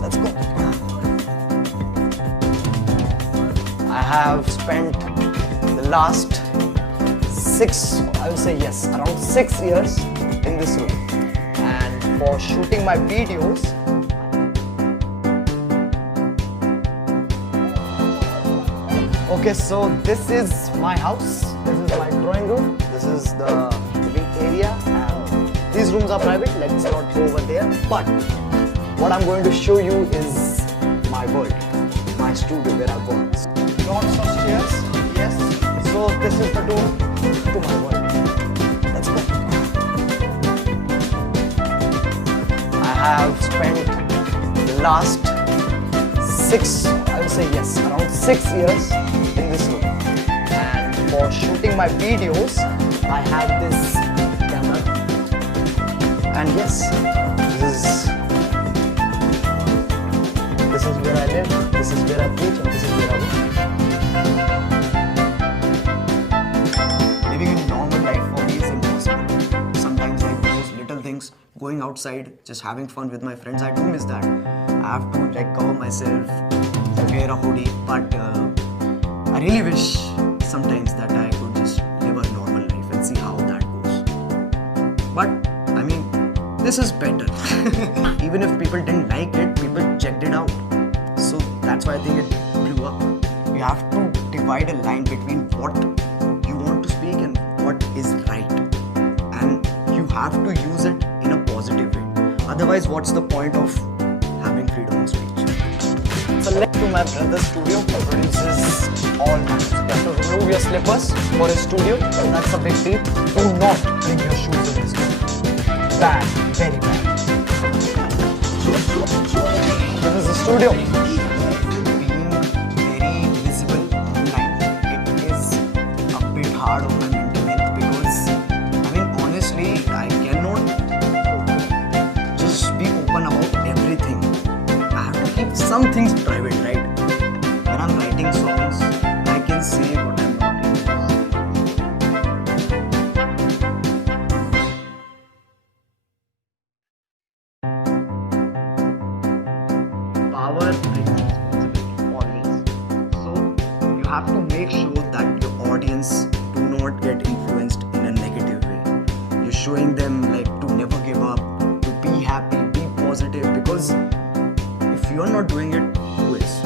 Let's go. I have spent the last around 6 years in this room, and for shooting my videos okay, so this is my house, this is my drawing room, this is the living area, and these rooms are private. Let's not go over there, but what I'm going to show you is my world, my studio where I work. Lots of stairs, yes, so this is the door to my world. Let's go. I have spent the last around 6 years in this room, and for shooting my videos I have this camera, and yes, this is where I live, this is where I preach, and this is where I work. Living a normal life for me is impossible. Sometimes like those little things, going outside, just having fun with my friends, I do miss that. I have to like cover myself, wear a hoodie, but I really wish sometimes that I could just live a normal life and see how that goes. But I mean, this is better. Even if people didn't like it, people checked it out. So that's why I think it blew up. You have to divide a line between what you want to speak and what is right. And you have to use it in a positive way. Otherwise, what's the point of having freedom of speech? So let's to my brother's studio, who produces all kinds. You have to remove your slippers for his studio. That's a big deal. Do not bring your shoes in his studio. Bad, very bad. This is the studio. Being very visible online, it is a bit hard on my mental health, because I mean honestly, I cannot just be open about everything. I have to keep some things private, right? When I'm writing songs, I can say what I'm not able to say. Power brings responsibility, always. So you have to make sure that your audience do not get influenced in a negative way. You're showing them like to never give up, to be happy, be positive, because if you're not doing it, who is?